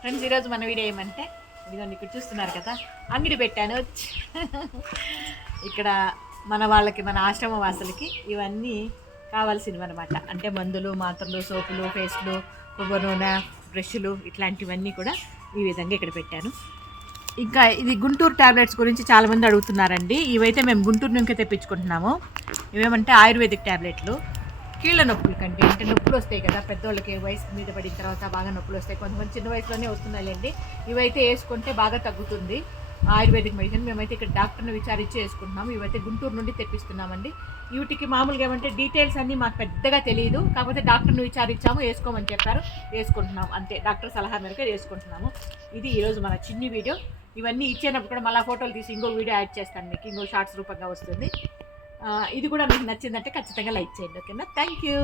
Friends, ఈరోజు మన video ఏమంటే ఇదిగోండి ఇక్కడ చూస్తున్నారు కదా, అంగడి పెట్టాను. ఇక్కడ మన వాళ్ళకి, మన ఆశ్రమ వాసులకి ఇవన్నీ కావాల్సినవి అనమాట. అంటే మందులు, మాత్రలు, సోపులు, పేస్టులు, కొబ్బరి నూనె, బ్రష్లు, ఇట్లాంటివన్నీ కూడా ఈ విధంగా ఇక్కడ పెట్టాను. ఇంకా ఇది గుంటూరు ట్యాబ్లెట్స్ గురించి చాలామంది అడుగుతున్నారండి. ఇవైతే మేము గుంటూరు నుంచి తెప్పించుకుంటున్నాము. ఇవేమంటే ఆయుర్వేదిక్ ట్యాబ్లెట్లు. కీళ్ళ నొప్పులు కంటే, అంటే నొప్పులు వస్తాయి కదా పెద్దోళ్ళకి, వయసు మీద పడిన తర్వాత బాగా నొప్పులు వస్తాయి. కొంతమంది చిన్న వయసులోనే వస్తున్నాయండి. ఇవైతే వేసుకుంటే బాగా తగ్గుతుంది. ఆయుర్వేదిక్ మెడిసిన్ మేమైతే ఇక్కడ డాక్టర్ని విచారించి వేసుకుంటున్నాము. ఇవైతే గుంటూరు నుండి తెప్పిస్తున్నామండి. వీటికి మామూలుగా ఏమంటే డీటెయిల్స్ అన్నీ మాకు పెద్దగా తెలియదు. కాకపోతే డాక్టర్ని విచారించాము, వేసుకోమని చెప్పారు, వేసుకుంటున్నాం అంతే. డాక్టర్ సలహా మేరకు వేసుకుంటున్నాము. ఇది ఈరోజు మన చిన్ని వీడియో. ఇవన్నీ ఇచ్చేటప్పుడు కూడా మళ్ళీ ఫోటోలు తీసి ఇంకో వీడియో యాడ్ చేస్తాను మీకు, ఇంకో షార్ట్స్ రూపంగా వస్తుంది. ఇది కూడా మీకు నచ్చిందంటే ఖచ్చితంగా లైక్ చేయండి, ఓకేనా? Thank you.